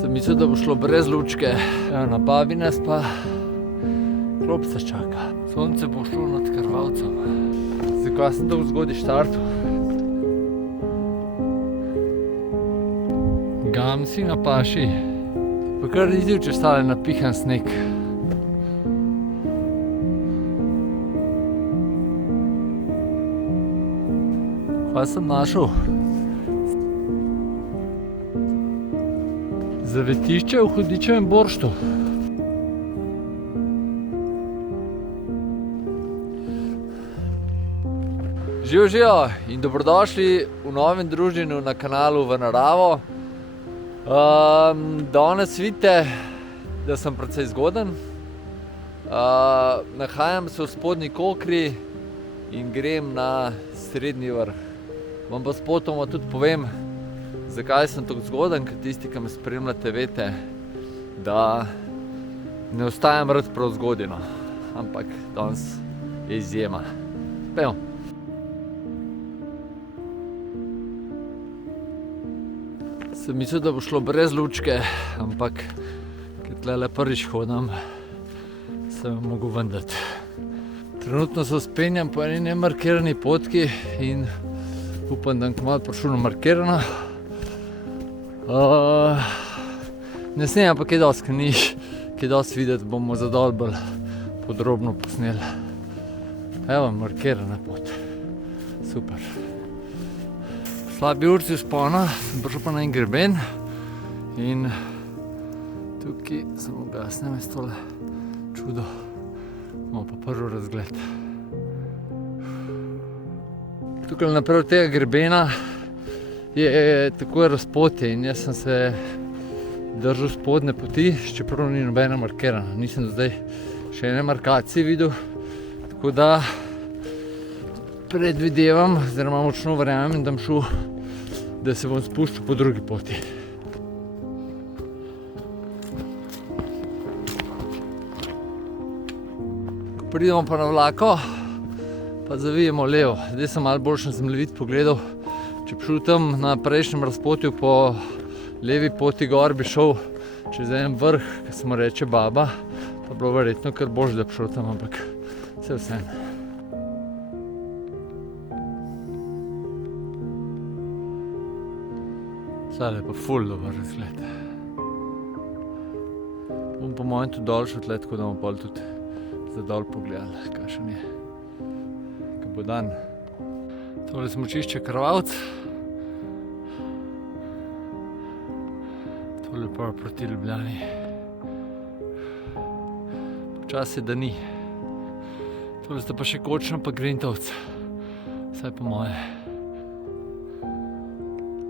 Sem mislil, da bo šlo brez lučke. Na babi nas pa klopca čaka. Sonce bo šlo nad Krvavcem. Zakaj sem tako zgodaj štartal? Gamsi na paši. Pa kar izziv, če stale napihan sneg. Kaj sem našel? Zavetišče v Hudičevem Borštu. Živijo in dobrodošli v novem druženju na kanalu V naravo. Danes vidite, da sem precej zgoden. Nahajam se v Spodnji Kokri in grem na Srednji vrh. Vam pa spotoma tudi povem, zakaj sem tako zgoden, ker tisti, ki me spremljate, veste, da ne ostajam rad prav zgodino, ampak danes je izjema. Pejmo. Sem mislil, da bo šlo brez lučke, ampak ker tlele prvič hodim, sem mogel vendati. Trenutno se vzpenjam po eni nemarkirani potki in upam, da bom kmalu prišel na markirano. Ne snemam pa kaj dosti, ker ni kaj dosti videti, bomo zadolj bolj podrobno posneli. Evo, markirana pot. Super. Slabi urci vzpona, sem prišel pa na en greben in tukaj samo ugasnem jaz tole čudo. Imamo pa prvi razgled. Tukaj naprej od tega grebena je takoj razpotje in jaz sem se držal spodnje poti, čeprav ni nobena markirana. Nisem do zdaj še ene markacije videl, tako da predvidevam, oziroma močno verjamem, da se bom spuščal po drugi poti. Ko pridemo pa na vlako, pa zavijemo levo. Zdaj sem malo boljši zemljevid pogledal. Če bi šel tam na prejšnjem razpotju po levi poti gor, bi šel čez en vrh, ki se mu reče Baba, pa bilo verjetno kar boljše, da bi šel tam, ampak vseeno. Tale je pa ful dober razgled. Bom po mojem tudi dol šel tle, tako da bomo pol tudi za dol pogledali, kakšen je. Ko bo dan. Tole smučišče Krvavc. Tole pa proti Ljubljani. Počasi da ni. Tole sta pa še Kočna pa Grintovc. Vsaj po moje.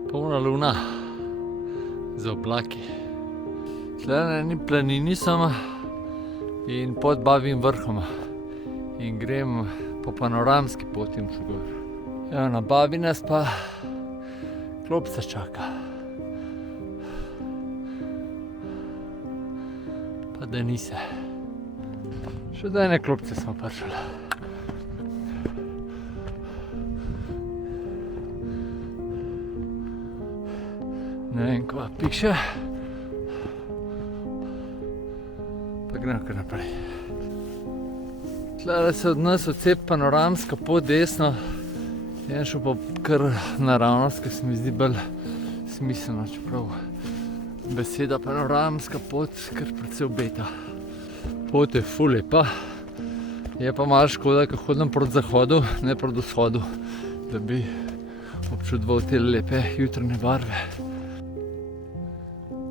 Polna luna. Za oblaki. Tle na eni planini sem in pod Babjim vrhom. In grem po panoramski poti gor. Ja, na Babi nas pa klopca čaka. Pa Denise. Še do ene klopce smo prišli. Ne vem, kva piše. Pa gremo kar naprej. Tlele se od nas odsep panoramska pot desno. Je šel pa kar naravnost, ker se mi zdi bolj smiselno, čeprav beseda panoramska pot kar precej obeta. Pot je ful lepa. Je pa malo škoda, ker hodim proti zahodu, ne proti vzhodu, da bi občudoval te lepe jutranje barve.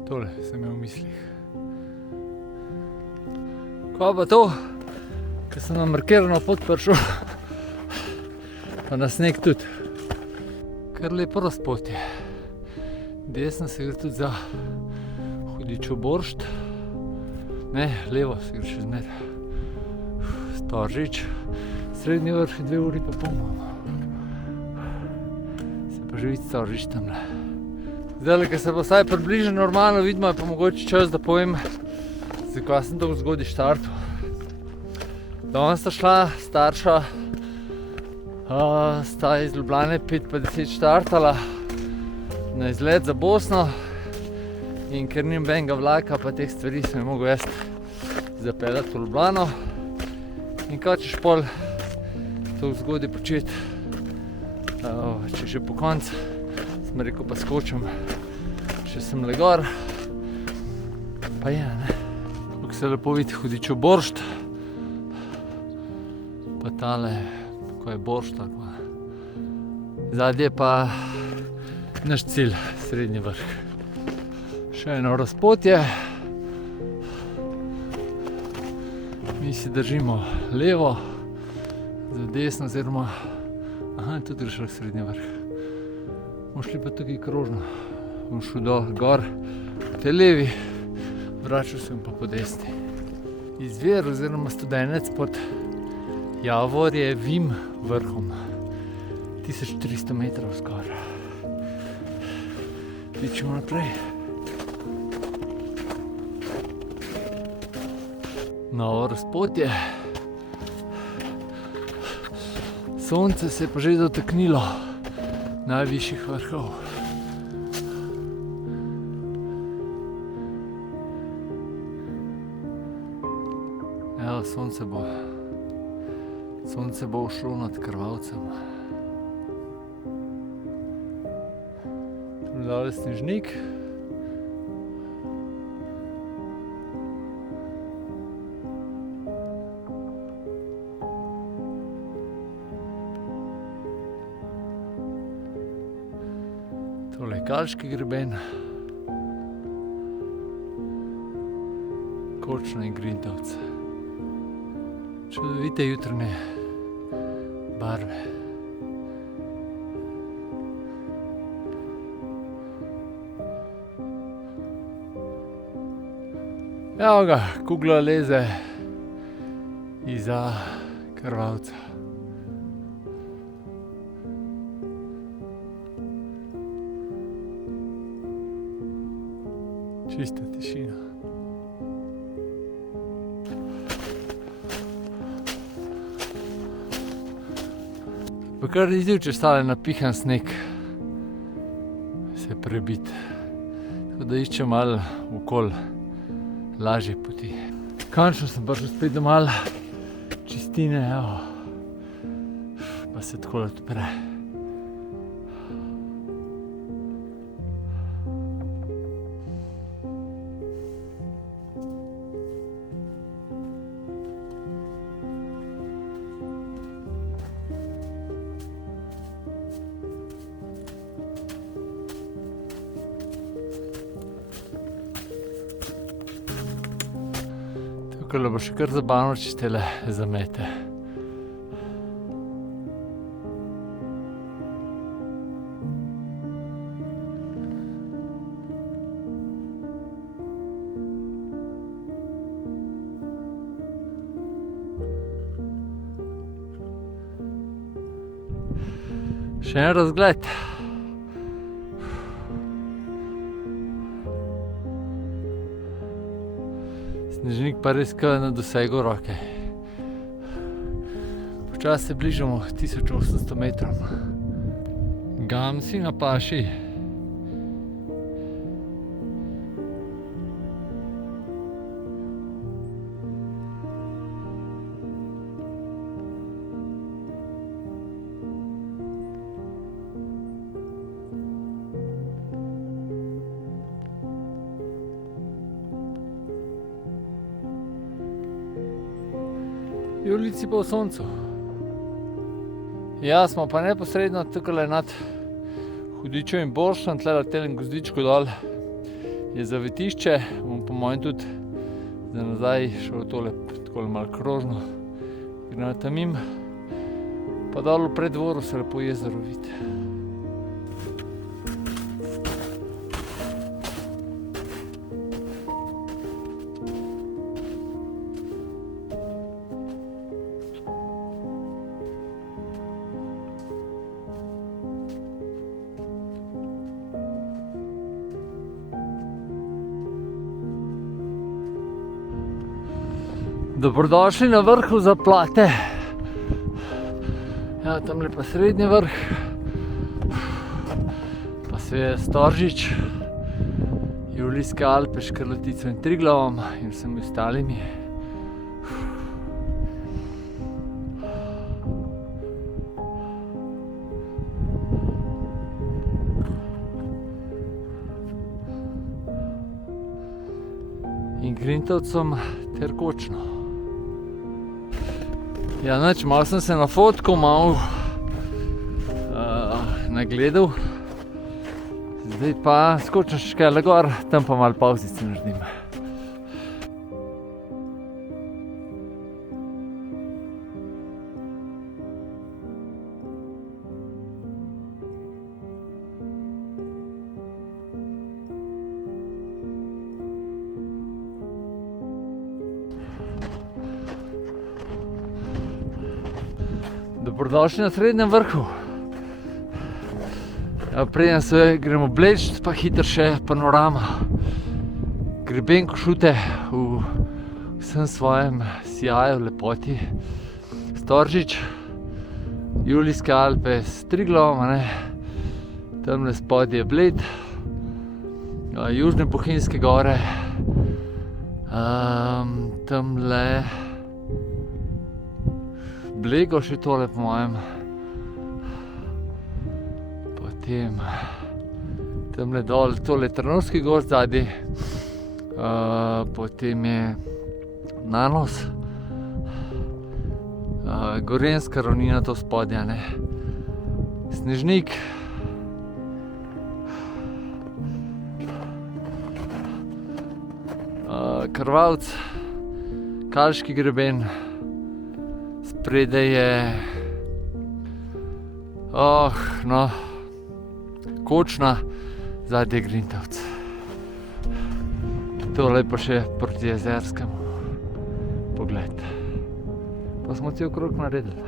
Tole sem imel v mislih. Kaj pa to, ker sem na markirano pot prišel, pa na sneg tudi. Kar lepo razpotje. Desno se gre tudi za Hudičev Boršt. Ne, levo se gre še zmeraj. Storžič. Srednji vrh je 2 uri pa pol. Se pa že vidi Storžič tamle. Zdaj, ker se pa vsaj približno normalno vidimo, je pa mogoče čas, da povem, zakaj sem tako zgodaj štartal. Danes sta šla starša, sta iz Ljubljane 5:50 štartala na izlet za Bosno. In ker ni nobenega vlaka pa teh stvari, sem mogel jaz zapeljati v Ljubljano. In kaj češ pol to zgodaj početi, če že po koncu, sem rekel pa skočim, še sem le gor. Pa je, ne. Kako se lepo vidi hudičev Boršt. Pa tale, ko je Boršt, tako. Zadnje pa naš cilj, srednji vrh. Še eno razpotje. Mi si držimo levo, za desno, oziroma tudi greš v srednji vrh. Bomo šli pa tukaj krožno. Bom šel gor po tej levi, vračal sem pa po desni. Izvir oziroma studenec pod Javorjevim vrhom. 1300 metrov skoraj. Tičemo naprej. Novo razpotje. Sonce se je pa že dotaknilo najvišjih vrhov. Evo, sonce bo ušlo nad Krvavcem. Dole snežnik. Tole je Kalški greben. Korčna in Grindavce. Čudovite jutranje barve. Evo ga, kugla leze izza Krvavca. Čista tišina. Pa kar izziv, če stale napihan sneg, se prebit. Tako da iščem malo okoli lažje poti. Končno sem prišel spet do malo čistine, evo. Pa se takole odpre. Tukaj bo še kar zabavno, če tele zamete. Še en razgled. Snežnik pa res kar na dosegu roke. Počasi se bližamo 1800 metrom. Gamsi na paši. Julici pa v soncu. Ja, smo pa neposredno tukaj nad Hudičevim Borštom, tle na tem gozdičku dol je zavetišče. Bom po mojem tudi za nazaj šel tole takole malo krožno. Gremo tam mimo. Pa dol v preddvoru se lepo jezero vidi. Dobrodošli na vrhu Zaplate. Ja, tamle pa srednji vrh. Pa seveda Storžič, Julijske Alpe, Škrlatico in Triglavom in vsemi ostalimi. In Grintovcem ter Kočno. Ja, nič, malo sem se nafotkal, malo nagledal. Zdaj pa skočim še škele gor, tam pa malo pavzice naredim. Dobrodošli na Srednjem vrhu. Ja, preden se gremo blečt, pa hitro še panorama. Greben Košute v vsem svojem sijaju, lepoti. Storžič, Julijske Alpe s Triglavom, tamle spodaj je Bled, Južne Bohinjske gore, tamle Blego še tole po mojem. Potem tamle dol, tole Trnovski gozd zadaj. Potem je Nanos. Gorenjska ravnina to spodaj, Snežnik. Krvavec, Kalški greben. Spredaj je Kočna, zadaj je Grintovec. Tole pa še proti Jezerskemu pogled. Pa smo cel krog naredili.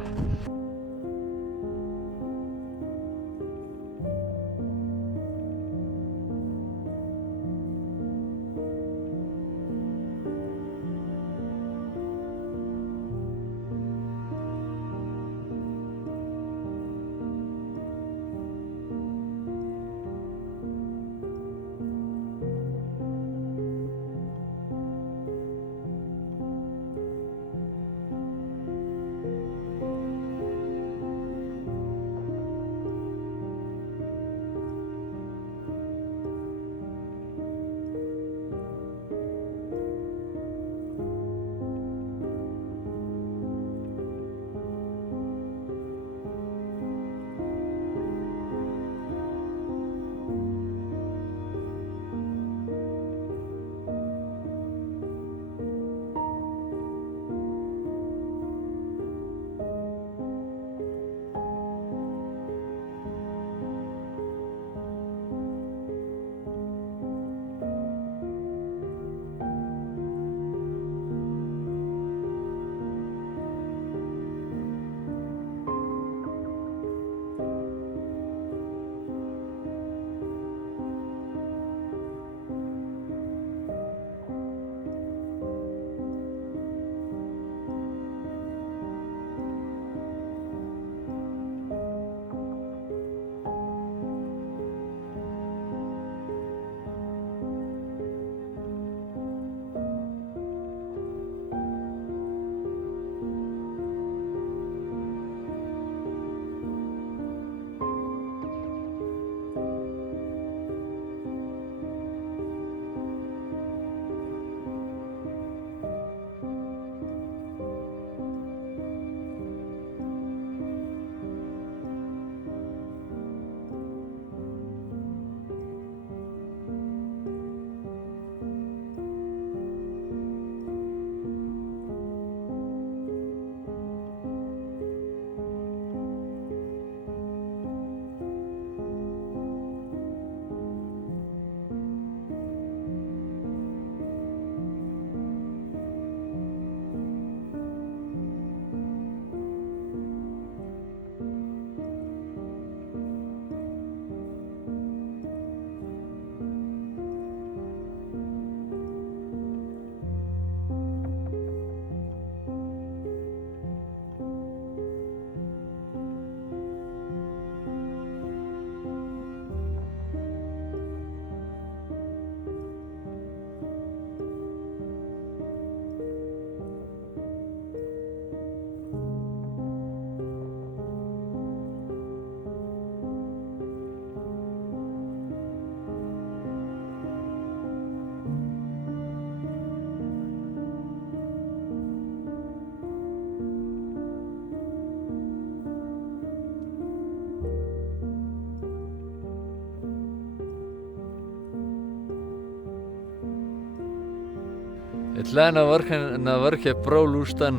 Tle na vrh je prav lušten.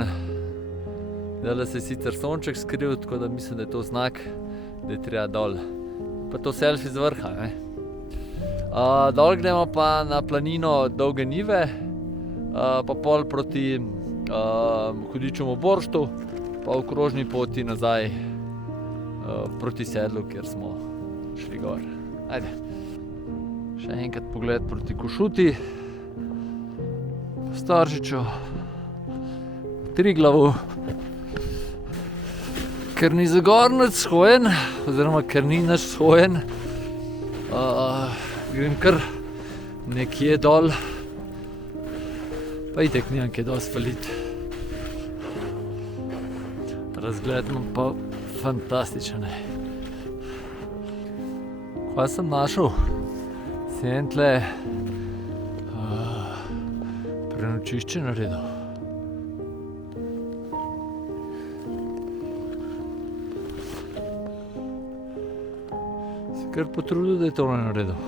Zdajle se je sicer sonček skril, tako da mislim, da je to znak, da je treba dol. Pa to selfie z vrha, ne. Dol gremo pa na planino Dolge Nive, pa pol proti Hudičevemu Borštu, pa v krožni poti nazaj proti Sedlu, kjer smo šli gor. Ajde. Še enkrat pogled proti Košuti, Staržiču, Triglavu, ker ni za gor nič shojen, oziroma ker ni nič shojen, grem kar nekje dol, pa itek nimam kaj dosti faliti. Razgled imam pa fantastičen. Kaj sem našel? Si en tle prenočišče naredil. Si kar potrudil, da je tole naredil.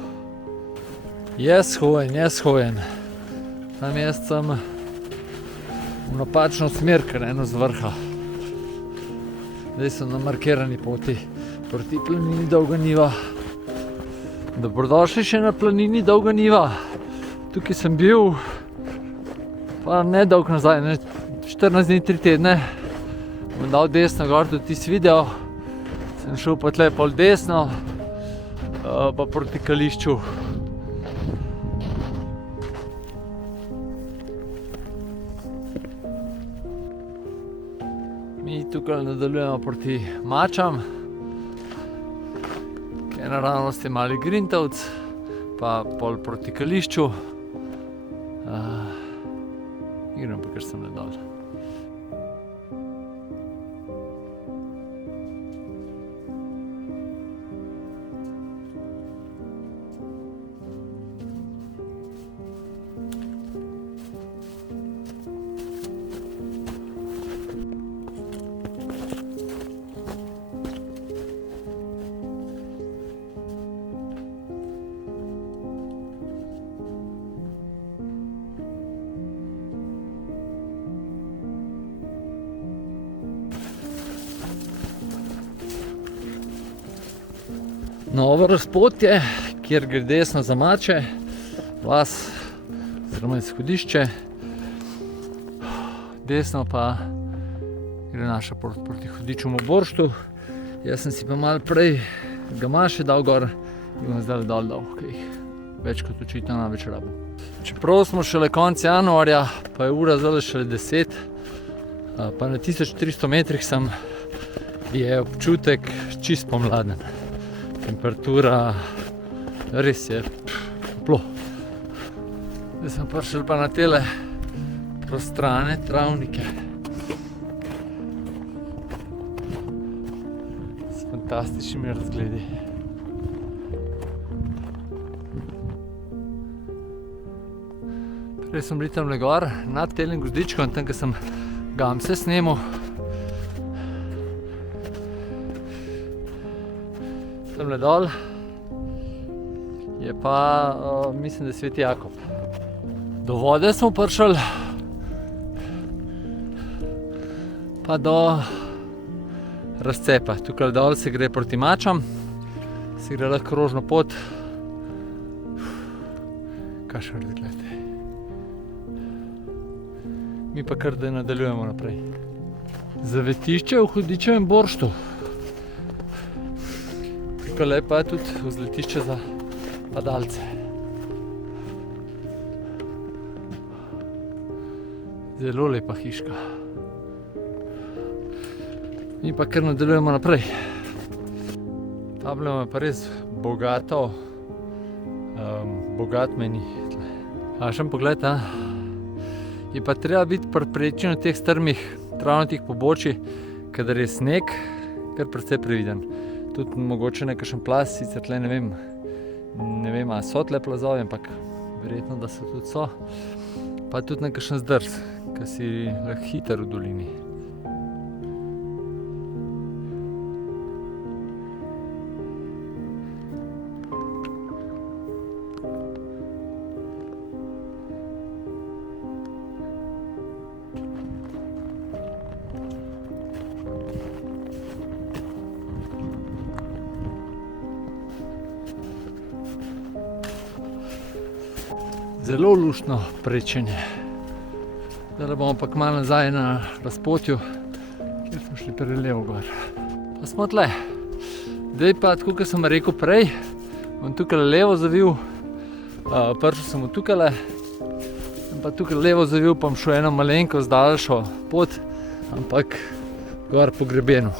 Je shojen. Tam jaz sem v napačno smer, ker eno z vrha. Zdaj sem na markirani poti proti planini Dolga Niva. Dobrodošli še na planini Dolga Niva. Tukaj sem bil, pa ne dolgo nazaj, 14 dni, 3 tedne. Bom dal desno gor, tudi tisti video. Sem šel pa tle pol desno, pa proti Kališču. Mi tukaj nadaljujemo proti Mačam, ki je naravnost je Mali Grintovec, pa pol proti Kališču. Grem pa kar sem le dol. Novo razpotje, kjer gre desno za Mače, vas, oziroma izhodišče. Desno pa gre naša pot proti Hudičevemu Borštu. Jaz sem si pa malo prej gamaše dal gor in bom zdaj dol dal, kaj jih več kot očitno na več rabu. Čeprav smo šele konec januarja, pa je ura zdaj šele 10, pa na 1300 metrih sem, je občutek čist pomladen. Temperatura res je toplo. Zdaj sem prišel pa na tele prostrane travnike. S fantastičnimi razgledi. Prej sem bil tamle gor nad telim gozdičkom, tam, ko sem gamse snemal. Tamle dol je pa, mislim, da je Sveti Jakob. Do vode smo prišli, pa do razcepa. Tukaj dol se gre proti Mačam, se gre lahko krožno pot. Kakšen razgled. Mi pa kar da nadaljujemo naprej. Zavetišče v Hudičevem Borštu. Tukaj pa je tudi vzletišče za padalce. Zelo lepa hiška. Mi pa kar nadaljujemo naprej. Table je pa res bogato, bogat meni. Kakšen pogled, Je pa treba biti preprečen v teh strmih travnatih pobočjih, kadar je sneg, kar precej previden. Tudi mogoče nekakšen plaz, sicer tle ne vem, a so tle plazovi, ampak verjetno, da so tudi so. Pa tudi nekakšen zdrs, ki si lahko hiter v dolini. zelo luštno prečenje. Zdaj bomo pa kmalu nazaj na razpotju, kjer smo šli prelevo gor. Pa smo tle. Zdaj pa, tako kot sem rekel prej, bom tukaj levo zavil, prišel sem tukaj, pa tukaj levo zavil, pa bom šel eno malenkost daljšo pot, ampak gor po grebenu,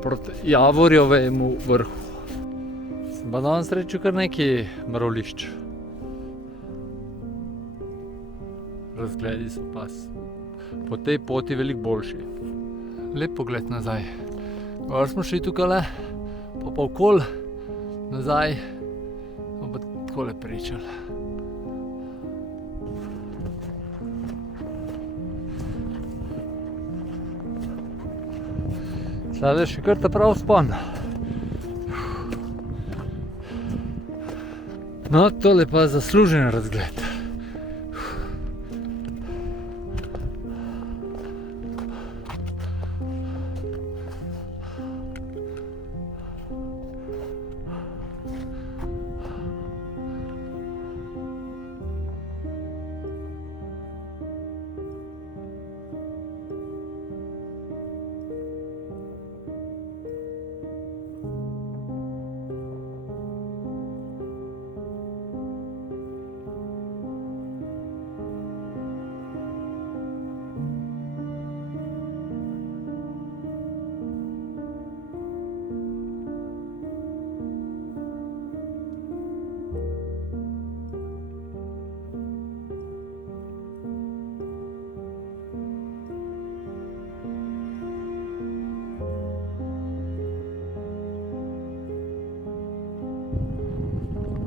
proti Javorjevemu vrhu. Sem pa danes srečal kar nekaj mravljišč. Razgledi so pa po tej poti veliko boljši. Lep pogled nazaj. Gor smo šli tukaj, pa okoli, nazaj, pa takole prečali. Tale še kar ta prav vzpon. No, tole pa zaslužen razgled.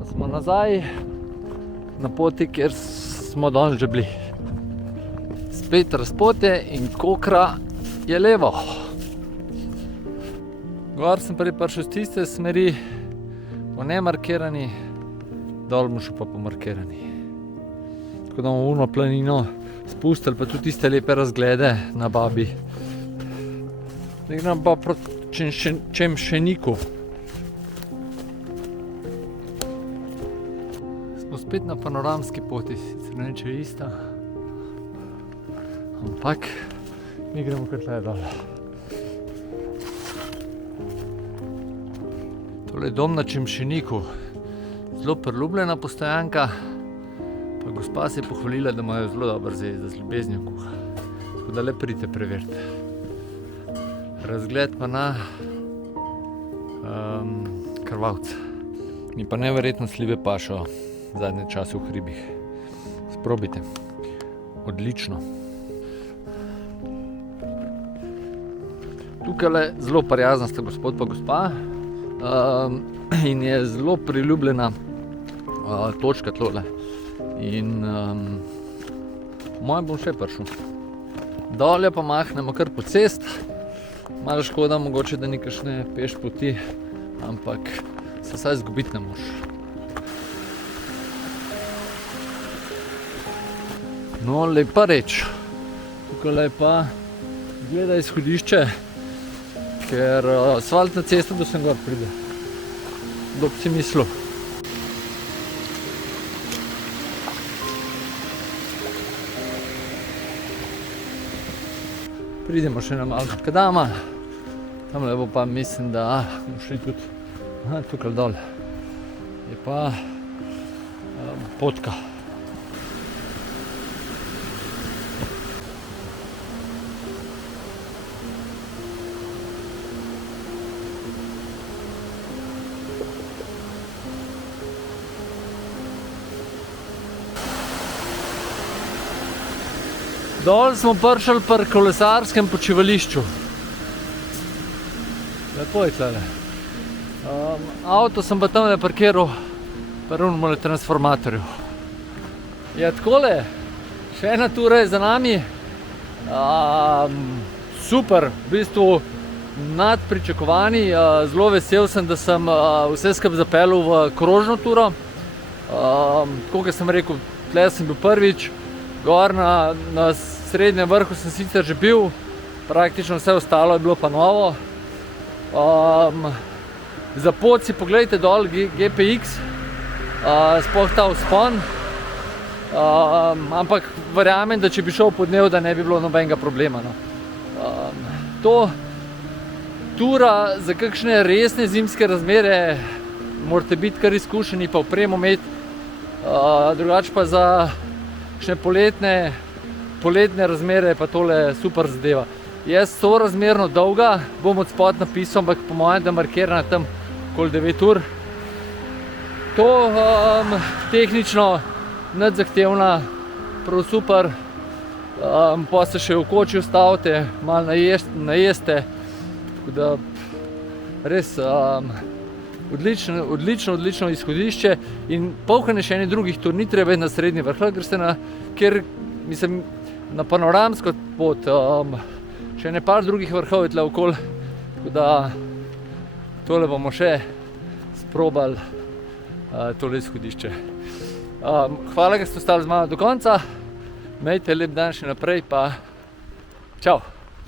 Smo nazaj na poti, kjer smo danes že bili. Spet razpotje in Kokra je levo. Gor sem prej prišel z tiste smeri, po nemarkirani, dol bom šel pa po markirani. Tako da bomo uno planino spustili, pa tudi tiste lepe razglede na Babi. Zdaj grem pa proti Čemšeniku. Spet na panoramski poti, sicer ne vem, če je ista, ampak mi gremo kar tle dol. Tole je dom na Čemšeniku, zelo priljubljena postojanka, pa gospa se je pohvalila, da imajo zelo dober zvezda z ljubeznijo kuha. Tako da le pridite preveriti. Razgled pa na Krvavec. Mi pa neverjetno slive pašo zadnje čase v hribih. Sprobajte. Odlično. Tukajle zelo prijazna sta gospod pa gospa in je zelo priljubljena točka tole. In moj bom še prišel. Dolje pa mahnemo kar po cest. Malo škoda mogoče, da ni kakšne peš poti, ampak se vsaj izgubiti ne moš. No, lepa reč. Tukaj pa gleda izhodišče, ker asfaltna cesta do sem gor pride. Kdo bi si mislil? Pridemo še na malo makadama. Tamle bo pa mislim, da bomo šli tudi tukaj dol. Je pa potka. Dol smo prišli pri kolesarskem počivališču. Lepo je tlele. Avto sem pa tamle parkiral pri onemu transformatorju. Ja, takole, še ena tura je za nami. Super, v bistvu nad pričakovanji. Zelo vesel sem, da sem vse skupaj zapeljal v krožno turo. Tako kot sem rekel, tle sem bil prvič. Gor na srednjem vrhu sem sicer že bil, praktično vse ostalo je bilo pa novo. Za pot si pogledajte dol GPX, sploh ta vzpon. ampak verjamem, da če bi šel po dnevu, da ne bi bilo nobenega problema. No. To tura za kakšne resne zimske razmere morate biti kar izkušeni, pa opremo imeti, drugače pa za kakšne poletne razmere pa tole super zadeva. Jaz sorazmerno dolga, bom od spod napisal, ampak po mojem, da markirana tam okoli 9 ur. To tehnično nadzahtevna, prav super, pa se še v koči ustavite, malo najeste, tako da res odlično izhodišče in polkanje še enih drugih tur, ni treba na srednji vrh, greste na panoramsko pot, še ne par drugih vrhov je tle okoli, tako da tole bomo še sprobali, tole izhodišče. Hvala, da ste ostali z mano do konca, imejte lep dan še naprej, pa čau!